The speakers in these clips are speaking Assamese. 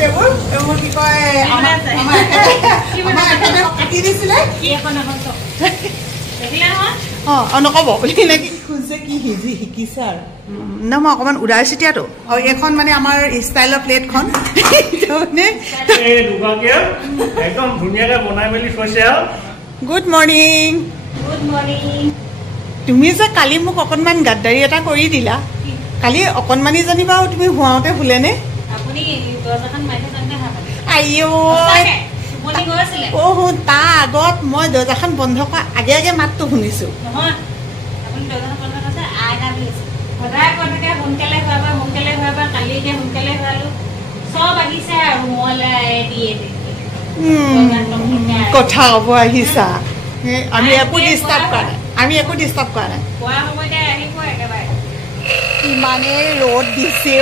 আছে এইবোৰ এইবোৰ কি কয় কাটি দিছিলে নক'ব বুলি নেকি খুঁজে কি শিকিছে আৰু না মই অকণমান উদাৰ চিটিয়াটো আৰু এইখন মানে আমাৰ ষ্টাইলৰ প্লেটখন একদম ধুনীয়াকৈ বনাই মেলি থৈছে আৰু গুড মৰ্ণিং তুমি যে কালি মোক অকণমান গাদ্দাৰী এটা কৰি দিলা কালি অকণমানি জানিবা আৰু তুমি শুৱাওঁতে ভুলেনে তাৰ আগত মই দৰ্জাখন বন্ধ কৰা আগে আগে মাতটো শুনিছো কথা ক'ব আহিছা আমি একো ডিষ্টাৰ্ব কৰা নাই ইমানেই ৰ'দ দিছে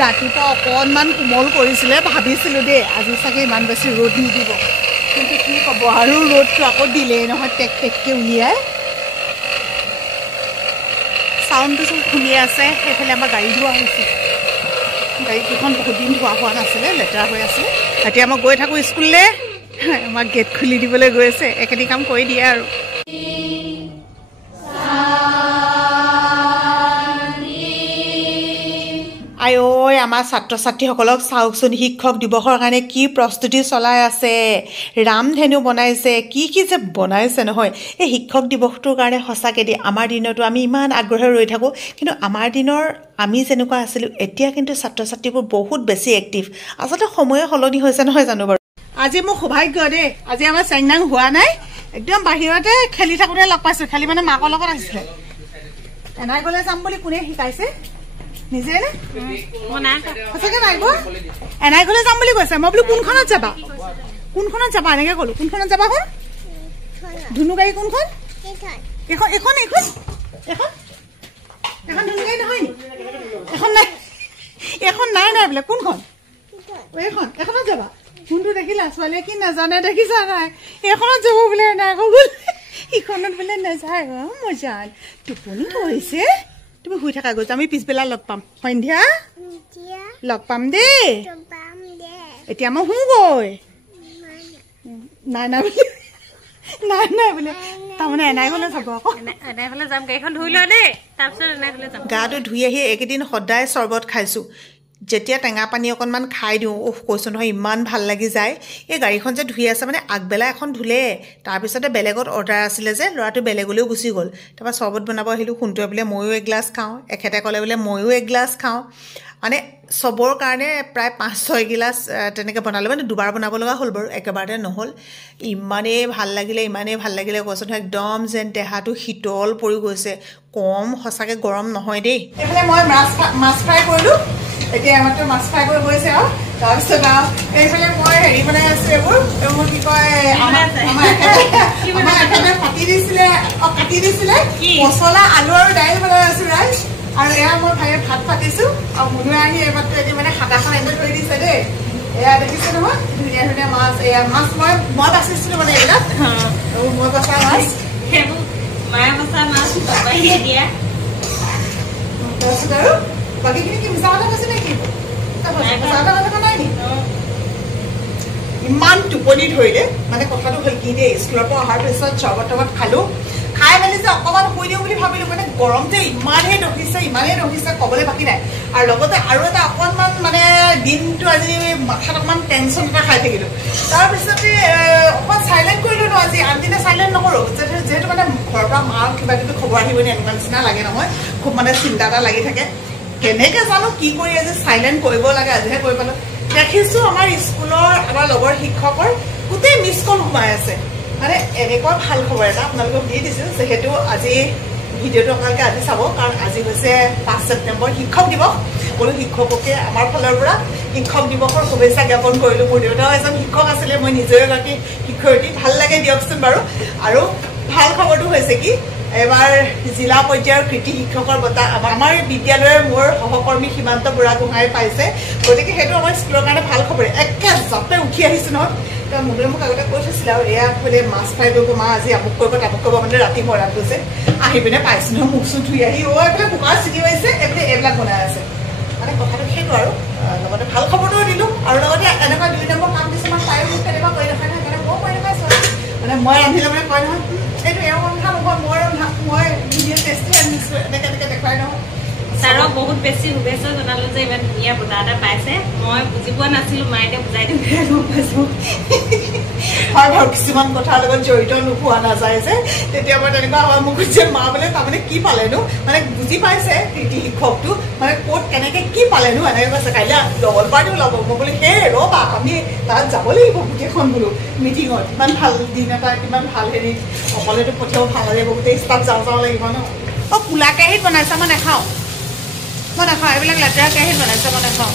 ৰাতিপুৱা অকণমান কোমল কৰিছিলে ভাবিছিলোঁ দেই আজি চাগে ইমান বেছি ৰ'দ নিদিব কিন্তু কি ক'ব আৰু ৰ'দটো আকৌ দিলেই নহয় টেক টেককৈ উলিয়াই চাউণ্ডটো চব শুনি আছে সেইফালে আমাৰ গাড়ী ধোৱা হৈছে গাড়ীকেইখন বহুত দিন ধোৱা হোৱা নাছিলে লেতেৰা হৈ আছিলে এতিয়া মই গৈ থাকোঁ স্কুললৈ আমাক গেট খুলি দিবলৈ গৈ আছে একেটি কাম কৰি দিয়ে আৰু আই ঐ আমাৰ ছাত্ৰ ছাত্ৰীসকলক চাওকচোন শিক্ষক দিৱসৰ কাৰণে কি প্ৰস্তুতি চলাই আছে ৰামধেনু বনাইছে কি যে বনাইছে নহয় এই শিক্ষক দিৱসটোৰ কাৰণে সঁচাকৈ দেই আমাৰ দিনতো আমি ইমান আগ্ৰহেৰে ৰৈ থাকোঁ কিন্তু আমাৰ দিনৰ আমি যেনেকুৱা আছিলোঁ এতিয়া কিন্তু ছাত্ৰ ছাত্ৰীবোৰ বহুত বেছি এক্টিভ আচলতে সময়ে সলনি হৈছে নহয় জানো বাৰু আজি মোৰ সৌভাগ্য দেই আজি আমাৰ চেংনাং হোৱা নাই একদম বাহিৰতে খেলি থাকোঁতে লগ পাইছোঁ খেলি মানে মাকৰ লগত আহিছিলে এনাই গ'লে যাম বুলি কোনে শিকাইছে নিজে নে সঁচাকে নাই গৈ এনাই গ'লে যাম বুলি কৈছে মই বোলো কোনখনত যাবা এনেকে ক'লো কোনখনত যাবা হ'ল ধুনু গাড়ী কোনখন এখন এখন এখন এখন এখন ধুনু গাড়ী নহয় নি এখন নাই বোলে কোনখন এখনত যাবা কোনটো দেখিলা ছোৱালীয়ে কি নাজানে দেখিছা নাই এইখনত যাব বোলে এনাই গ'ল ইখনত বোলে নাযায় মই জান টোপনি ধৰিছে তুমি শুই থাকা গৈছা আমি পিছবেলা লগ পাম সন্ধিয়া লগ পাম দেই এতিয়া মই শুগৈ নাই বোলে তাৰমানে এনাই গ'লে যাব আকৌ যাম গাড়ীখন ধুই লয় দেই তাৰপিছত এনাই গ'লে যাম গাটো ধুই আহি এইকেইদিন সদায় চৰ্বত খাইছোঁ যেতিয়া টেঙা পানী অকণমান খাই দিওঁ কৈছোঁ নহয় ইমান ভাল লাগি যায় এই গাড়ীখন যে ধুই আছে মানে আগবেলা এখন ধুলে তাৰপিছতে বেলেগত অৰ্ডাৰ আছিলে যে ল'ৰাটো বেলেগলৈও গুচি গ'ল তাৰপৰা চৰ্বত বনাব আহিলোঁ সোণটোৱে বোলে ময়ো এগিলাচ খাওঁ এখেতে ক'লে বোলে ময়ো এগিলাচ খাওঁ মানে চবৰ কাৰণে প্ৰায় 5-6 গিলাচ তেনেকৈ বনালোঁ মানে দুবাৰ বনাব লগা হ'ল বাৰু একেবাৰতে নহ'ল ইমানেই ভাল লাগিলে কৈছোঁ নহয় একদম যেন দেহাটো শীতল পৰি গৈছে কম সঁচাকৈ গৰম নহয় দেই এইফালে মই মাছ ফ্ৰাই কৰিলোঁ এতিয়া আমাৰতো মাছ ফ্ৰাই কৰি গৈছে আৰু তাৰপিছত এইফালে মই হেৰি বনাই আছোঁ এইবোৰ কি কয় আমাৰ এখেতে কাটি দিছিলে মছলা আলু আৰু দাইল বনাই আছোঁ ৰাইজ আৰু এয়া মই ভাইয়ে ভাত পাতিছোঁ আৰু মুনুৱে আহি এইমাত্ৰ এতিয়া মানে হাতাখন এনেকৈ থৈ দিছে দেই এয়া দেখিছে নহয় ধুনীয়া মাছ এয়া মাছ মই বাচিছিলোঁ মানে এইবিলাক মই বচা মাছ তাৰপিছত আৰু বাকীখিনি কি মিছা কথা কৈছে নেকি নাই নি ইমান টোপনি ধৰিলে মানে কথাটো হ'ল কি দেই স্কুলৰ পৰা অহাৰ পিছত চৰ্বত খালোঁ খাই মেলি যে অকণমান শুই দিওঁ বুলি ভাবিলোঁ মানে গৰম যে ইমানেই ৰখিছে ক'বলৈ বাকী নাই আৰু লগতে আৰু এটা অকণমান মানে দিনটো আজি মাথাত অকণমান টেনশ্যন এটা খাই থাকিলোঁ তাৰপিছতে অকণমান চাইলেণ্ট কৰিলোঁ ন আজি আনদিনা চাইলেণ্ট নকৰোঁ যিহেতু মানে ঘৰৰ পৰা মাৰ কিবা কিবি খবৰ আহিব নি এনেকুৱা নিচিনা লাগে নহয় খুব মানে চিন্তা এটা লাগি থাকে কেনেকৈ জানো কি কৰি আজি চাইলেণ্ট কৰিব লাগে আজিহে কৰি পালোঁ দেখিছোঁ আমাৰ স্কুলৰ আমাৰ লগৰ শিক্ষকৰ গোটেই মিছ কল সোমাই আছে মানে এনেকুৱা ভাল খবৰ এটা আপোনালোকক দি দিছোঁ যিহেতু আজি ভিডিঅ'টো আপোনালোকে আজি চাব কাৰণ আজি হৈছে 5 ছেপ্টেম্বৰ শিক্ষক দিৱস সকলো শিক্ষককে আমাৰ ফালৰ পৰা শিক্ষক দিৱসৰ শুভেচ্ছা জ্ঞাপন কৰিলোঁ মোৰ দেউতাও এজন শিক্ষক আছিলে মই নিজেও এগৰাকী শিক্ষয়িত্ৰী ভাল লাগে দিয়কচোন বাৰু আৰু ভাল খবৰটো হৈছে কি এবাৰ জিলা পৰ্যায়ৰ কৃতি শিক্ষকৰ বঁটা আমাৰ বিদ্যালয়ৰ মোৰ সহকৰ্মী সীমান্ত বুঢ়াগোহাঁই পাইছে গতিকে সেইটো আমাৰ স্কুলৰ কাৰণে ভাল খবৰ একে জাপে উঠি আহিছোঁ নহয় তো মুনুৱে মোক আগতে কৈ থৈছিলে আৰু এয়া বোলে মাছ ফ্ৰাই কৰিব মা আজি আমুক কৰিব তামুক কৰিব মানে ৰাতি মই ৰান্ধোছে আহি পিনে পাইছোঁ নহয় মুখ চুখ ধুই আহি এইফালে বোকা চিটি পাইছে এইবিলাক বনাই আছে মানে কথাটো সেইটো আৰু লগতে ভাল খবৰটোও দিলোঁ আৰু মই ৰান্ধিলে মানে কয় নহয় এইটো এওঁ ৰন্ধা নহয় মই ৰন্ধা মই ভিডিঅ' টেষ্টি আনিছোঁ এনেকৈ দেখুৱাই নহয় ছাৰক বহুত বেছি শুভেচ্ছা জনালোঁ যে ইমান ধুনীয়া বঁটা এটা পাইছে মই বুজি পোৱা নাছিলোঁ মায়ে এতিয়া বুজাই দিওঁ গম পাইছোঁ হয় বাৰু কিছুমান কথাৰ লগত জড়িত নোপোৱা নাযায় যে তেতিয়া মই তেনেকুৱা হয় মোক যে মা বোলে তাৰমানে কি পালেনো মানে বুজি পাইছে প্ৰীতি শিক্ষকটো মানে ক'ত কেনেকৈ কি পালেনো এনেকৈ কৈছে কাইলৈ লগৰ পাৰ্টি ওলাব মই বোলো সেই ৰ'বা আমি তাত যাব লাগিব গোটেইখন বোলো মিটিঙত ইমান ভাল দিন এটা কিমান ভাল হেৰি অকলেতো পঠিয়াব ভাল লাগিব গোটেই ষ্টাফ যাওঁ লাগিব ন অঁ কোলা কেৰাহীত বনাইছা মই নাখাওঁ এইবিলাক লেতেৰা কেৰাহীত বনাইছে মই নাখাওঁ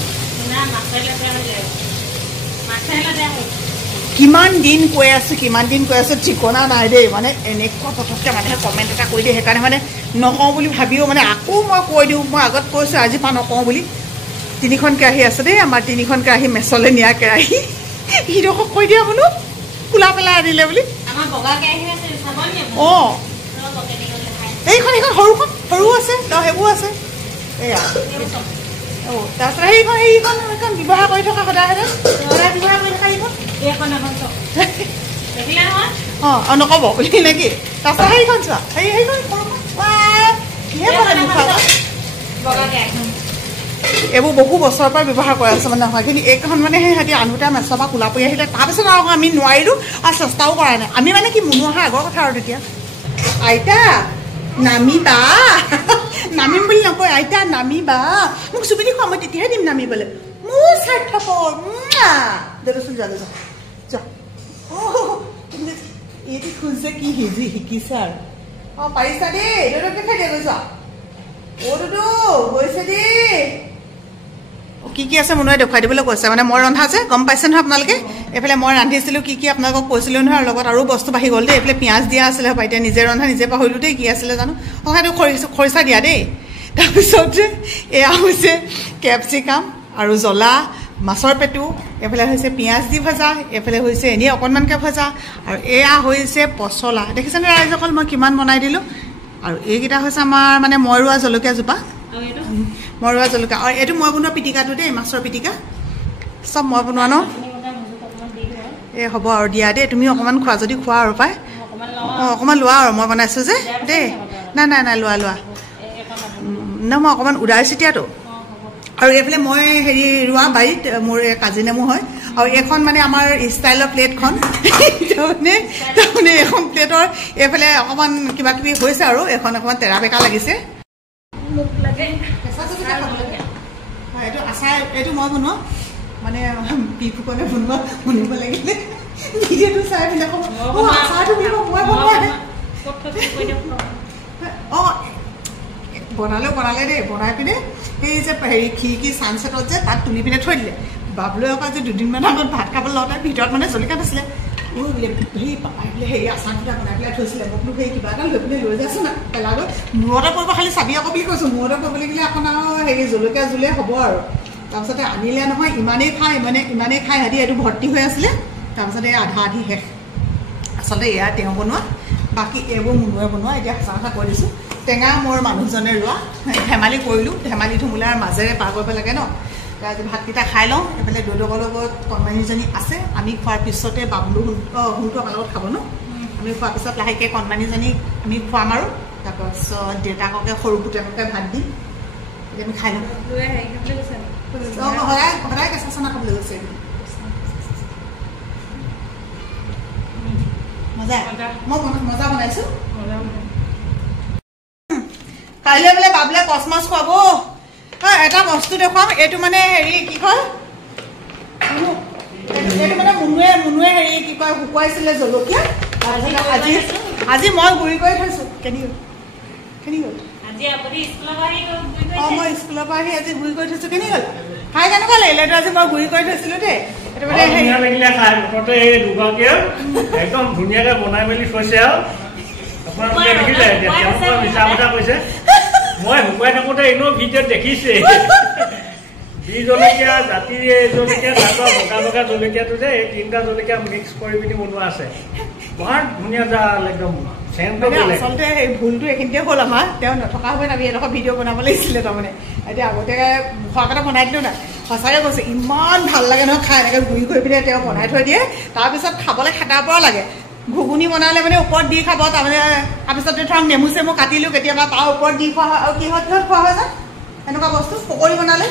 কিমান দিন কৈ আছোঁ ঠিকনা নাই দেই মানে এনেকুৱা পটককৈ মানুহে কমেণ্ট এটা কৰি দিয়ে সেইকাৰণে মানে নকওঁ বুলি ভাবিও মানে আকৌ মই কৈ দিওঁ মই আগত কৈছোঁ আজি পৰা নকওঁ বুলি 3খন কেৰাহী আছে দেই আমাৰ 3খন কেৰাহী মেচলৈ নিয়া কেৰাহী সিডোখৰক কৈ দিয়া বোলো কোলা পেলাই আনিলে বুলি অঁ এইখন সৰু আছে সেইবোৰ আছে এয়া অঁ তাৰপিছত সেইখন ব্যৱহাৰ কৰি থকা সদায় ব্যৱহাৰ কৰি থকা অঁ নক'ব বুলি নেকি তাৰপিছত সেইখন চোৱা এইবোৰ বহু বছৰৰ পৰা ব্যৱহাৰ কৰা আছে মানে নহয় কিন্তু এইখন মানে সেই সিহঁতি আনোতে মেচৰ পৰা কোলা পৰি আহিলে তাৰপিছত আৰু আমি নোৱাৰিলোঁ আৰু চেষ্টাও কৰা নাই আমি মানে কি মুনু অহা আগৰ কথা আৰু তেতিয়া আইতা নামিবা নামিম বুলি নকয় আইতা নামিবা মোক চুপিটি খোৱা মই তেতিয়াহে দিম নামিবলৈ মোৰ স্বাৰ্থপৰ দেচোন যা এইটো খুঁজে কি শিকিছে আৰু অঁ পাৰিছা দেই দেউতাকে খাই দিয়া গৈছা অ'টো গৈছে দেই কি আছে মুনুৱে দেখুৱাই দিবলৈ কৈছে মানে মই ৰন্ধা যে গম পাইছে নহয় আপোনালোকে এইফালে মই ৰান্ধিছিলোঁ কি আপোনালোকক কৈছিলোঁ নহয় আৰু লগত আৰু বস্তু বাঢ়ি গ'ল দেই এইফালে পিঁয়াজ দিয়া আছিলে হ'ব এতিয়া নিজে ৰন্ধা নিজে পাহৰিলোঁ দেই কি আছিলে জানো অঁ সেইটো খৰিচা দিয়া দেই তাৰপিছত যে এয়া হৈছে কেপচিকাম আৰু জ্বলা মাছৰ পেটু এইফালে হৈছে পিঁয়াজ দি ভজা এইফালে হৈছে এনেই অকণমানকৈ ভজা আৰু এয়া হৈছে পচলা দেখিছেনে ৰাইজসকল মই কিমান বনাই দিলোঁ আৰু এইকেইটা হৈছে আমাৰ মানে মই ৰোৱা জলকীয়াজোপা মই ৰোৱা জলকীয়া আৰু এইটো মই বনোৱা পিটিকাটো দেই মাছৰ পিটিকা চব মই বনোৱা ন এই হ'ব আৰু দিয়া দেই তুমি অকণমান খোৱা যদি খোৱা আৰু পাই অঁ অকণমান লোৱা আৰু মই বনাইছোঁ যে দেই নাই লোৱা ন মই অকণমান উদাৰ চিটিয়াটো আৰু এইফালে মই হেৰি ৰোৱা বাৰীত মোৰ কাজি নেমু হয় আৰু এইখন মানে আমাৰ ষ্টাইলৰ প্লেটখন তাৰমানে এইখন প্লেটৰ এইফালে অকণমান কিবা কিবি হৈছে আৰু এইখন অকণমান তেৰা বেকা লাগিছে এইটো আচাৰ এইটো মই বনোৱা মানে পিফুকনে বনোৱা শুনিব লাগিলে ভিডিঅ'টো চাই পিনে আচাৰটো মই অঁ বনালে দেই বনাই পিনে সেই যে হেৰি খিৰিকী ছানছেটত যে তাত তুলি পিনে থৈ দিলে বাবলুৱে আকৌ যে দুদিনমান আগত ভাত খাবলৈ লওঁতে ভিতৰত মানে জলকীয়া নাছিলে সেই পাপাই বোলে হেৰি আচাৰ দুটা বনাই পেলাই থৈছিলে মোক বোলো সেই কিবা এটা লৈ পিনে লৈ যাইছোঁ না পেলাগৈ মূৰতে পৰিব খালি চাবি আকৌ বুলি কৈছোঁ মূৰতে পৰিব লাগিলে এখন আৰু হেৰি জলকীয়া জোলে হ'ব আৰু তাৰপিছতে আনিলে নহয় ইমানেই খাই সিহঁতি এইটো ভৰ্তি হৈ আছিলে তাৰপিছতে এই আধা আধি শেষ আচলতে এয়া তেওঁ বনোৱা বাকী এইবোৰ মুনুৱে বনোৱা এতিয়া সঁচা কথা কৈ দিছোঁ টেঙা মোৰ মানুহজনে ৰোৱা ধেমালি কৰিলোঁ ধেমালি ধুমুলাৰ মাজেৰে পাৰ কৰিব লাগে ন আজি ভাতকেইটা খাই লওঁ এইফালে দৈদকৰ লগত কণমানিজনী আছে আমি খোৱাৰ পিছতে বাবলু শুনটো আমাৰ লগত খাব ন আমি খোৱাৰ পিছত লাহেকৈ কণমানিজনীক আমি খুৱাম আৰু তাৰপাছত দেউতাককে সৰু পুতেককে ভাত দিম এতিয়া আমি খাই লওঁ সদায় কেঁচা চানা খাবলৈ গৈছে মজা বনাইছোঁ কাইলৈ বোলে বাবুলে কচ মাছ খুৱাব এটা বস্তু দেখুৱাম এইটো মানে হেৰি কি কয় এইটো মানে মুনুৱে হেৰি কি কয় শুকুৱাইছিলে জলকীয়া আজি মই গুড়ি কৰি থৈছোঁ কেনি গ'ল অঁ মই স্কুলৰ পৰা আহি আজি গুড়ি কৰি থৈছোঁ কেনি গ'ল খাই কেনেকুৱা লাগিলে এইটো আজি মই গুড়ি কৰি থৈছিলোঁ দেই একদম ধুনীয়াকৈ বনাই মেলি থৈছে আৰু আপোনালোকে দেখিছে মিছা কথা কৈছে মই শুকুৱাই থাকোঁতে এনেও ভিডিঅ'ত দেখিছে বি জলকীয়া জাতিৰ জলকীয়া তাৰপৰা বগা জলকীয়াটো যে এই 3টা জলকীয়া মিক্স কৰি পিনি বনোৱা আছে বৰ ধুনীয়া জাল একদম আচলতে সেই ভুলটো এইখিনিতে হ'ল আমাৰ তেওঁ নথকা সময়ত আমি এনেকুৱা ভিডিঅ' বনাব লাগিছিলে তাৰমানে এতিয়া আগতীয়াকৈ মুখৰ আগতে বনাই দিলোঁ নাই সঁচাকৈ কৈছে ইমান ভাল লাগে নহয় খাই এনেকৈ গুড়ি কৰি পিনে তেওঁ বনাই থৈ দিয়ে তাৰপিছত খাবলৈ খেতাৰ পৰা লাগে ঘুগুনি বনালে মানে ওপৰত দি খাব তাৰমানে তাৰপিছতে ধৰক নেমু চেমু কাটিলো কেতিয়াবা তাৰ ওপৰত দি খোৱা হয় আৰু কিহত খোৱা হয় যে এনেকুৱা বস্তু পকৰি বনালে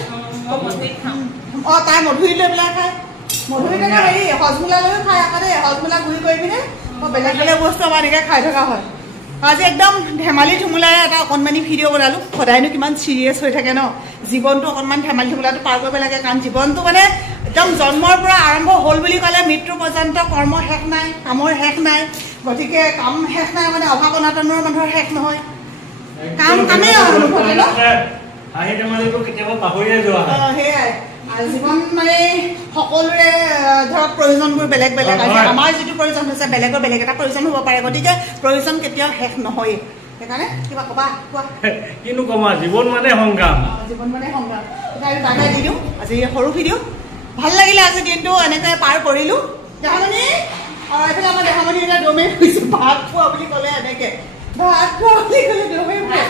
তাই মধুৰি লৈ পেলাই খায় মধুৰি মানে হেৰি হজমোলা লৈও খায় আকৌ দেই হজমোলা গুৰি কৰি পিনে বেলেগ বেলেগ বস্তু আমাৰ এনেকৈ খাই থকা হয় আজি একদম ধেমালি ধুমুলাৰে এটা অকণমানি ভিডিঅ' বনালোঁ সদায়নো কিমান চিৰিয়াছ হৈ থাকে ন জীৱনটো অকণমান ধেমালি ধুমুলাটো পাৰ কৰিব লাগে কাৰণ জীৱনটো মানে একদম জন্মৰ পৰা আৰম্ভ হ'ল বুলি ক'লে মৃত্যু পৰ্যন্ত কৰ্ম শেষ নাই কামৰ শেষ নাই গতিকে কাম শেষ নাই মানে অভাৱ অনাটনৰ মানুহৰ শেষ নহয় কাম কামেই হাঁহি ধেমালিটো কেতিয়াবা পাহৰিয়ে যোৱা হয় সেয়াই জীৱন মানে সকলোৰে ধৰক প্ৰয়োজনবোৰ বেলেগ বেলেগ আছে আমাৰ যিটো প্ৰয়োজন হৈছে বেলেগৰ বেলেগ এটা প্ৰয়োজন হ'ব পাৰে গতিকে প্ৰয়োজন কেতিয়াও শেষ নহয় সেইকাৰণে কিবা ক'বা কোৱা কিনো ক'ম জীৱন মানে সংগ্ৰাম জীৱন মানে সংগ্ৰাম এতিয়া দাদাই দি দিওঁ আজি সৰু ভিডিঅ' ভাল লাগিলে আজি দিনটো এনেকৈ পাৰ কৰিলোঁ দেহামণি এইফালে আমাৰ দেহামণি এটা দমে ফুৰিছোঁ ভাত খোৱা বুলি ক'লে এনেকৈ ভাত খোৱা বুলি ক'লে দমে ফুৰে